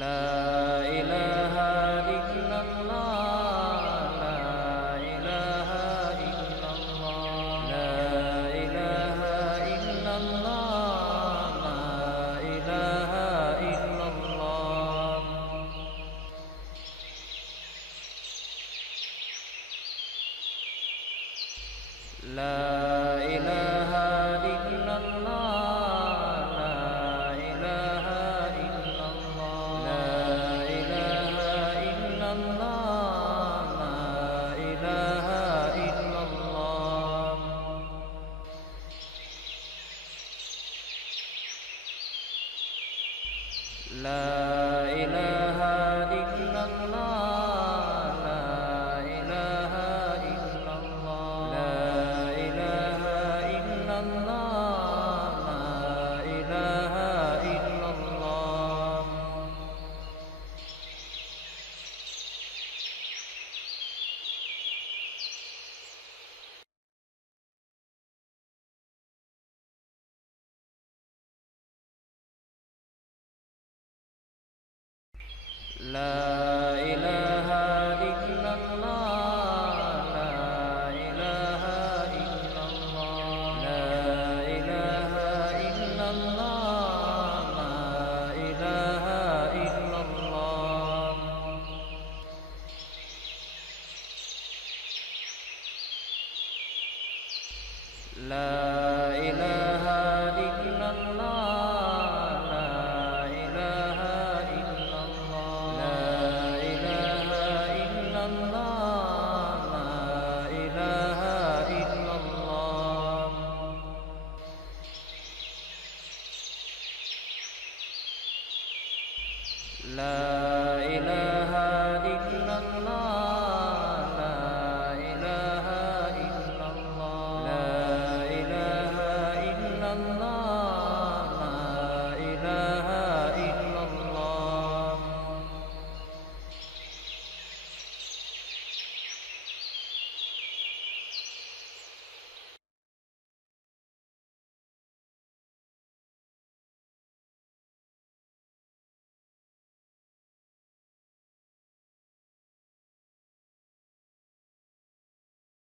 La ilaha illallah, la ilaha illallah, la ilaha illallah, la ilaha illallah. La ilaha illallah, la ilaha illallah, la ilaha illallah, la ilaha illallah. La ilaha illallah, la ilaha illallah, la ilaha illallah, la ilaha illallah. La ilaha illallah, la ilaha illallah, la ilaha illallah, la ilaha illallah. La ilaha illallah, la ilaha illallah, la ilaha illallah, la ilaha illallah. La ilaha